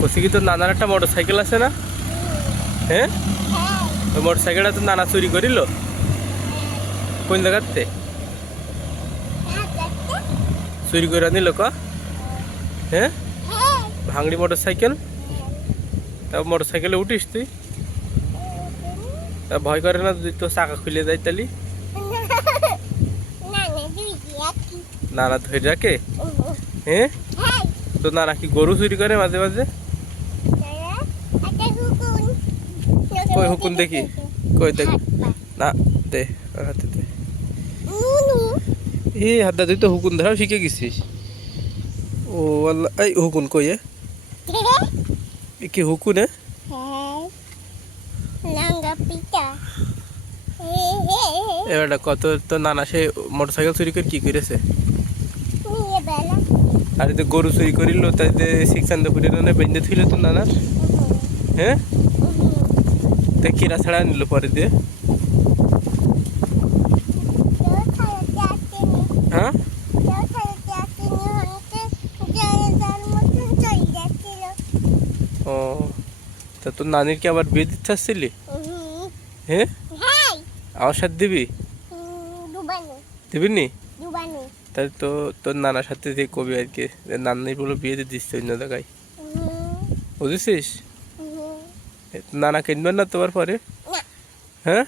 কষি কি তোর নানার একটা মোটর সাইকেল আছে না? হ্যাঁ? ওই মোটর সাইকেলটা তো নানা চুরি করিল? কোন জায়গাতে চুরি করে আনিল ক? হ্যাঁ? ভাঙড়ি মোটর সাইকেল তা মোটর সাইকেলে উঠিস তুই। তা ভয় করে না তুই তো চাকা খুলে যাই তালি? না না নানা ধরে রাখে? হ্যাঁ। হ্যাঁ? তো নানা কি গরু চুরি করে মাঝে মাঝে একটা হুকুন কই হুকুন দেখি? কই দেখ। না দে হাতে দে। নুনু এই হাত তুই তো হুকুন ধরাও শিখে গেছিস। ও আল্লাহ এই হুকুন কই এ? এ কি হুকুন এ? হ্যাঁ। এবারটা কত তো নানা সে মোটর সাইকেল চুরি করে কি করেছে? আর তো গরু চুরি করিল তাই শিক্ষান্ত ফুটে না বেঁধে থইল তো নানা হ্যাঁ? তা কিরা ছাড়া নিল পরে দিয়ে। হ্যাঁ? ও, তা তোর নানির কি আবার বিয়ে দিতে আসছিলি? হ্যাঁ? আমার সাথে দিবি? দিবি নি তাই তো তোর নানার সাথে যে কবি আর কি নানি বলে বিয়ে দিয়ে দিচ্ছে অন্য জায়গায়। বুঝেছিস? এ, নানা কিনবেন না তোমার পরে না। হ্যাঁ